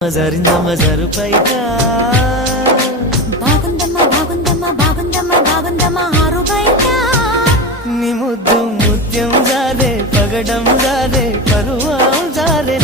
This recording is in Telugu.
మజరిందమ్మ జరుపైట బాగుందమ్మ బాగుందమ్మ బాగుందమ్మ బాగుందమ్మ ఆరు బయట నీ ముద్దు ముత్యం జారే పగడం జారే పరువం జారే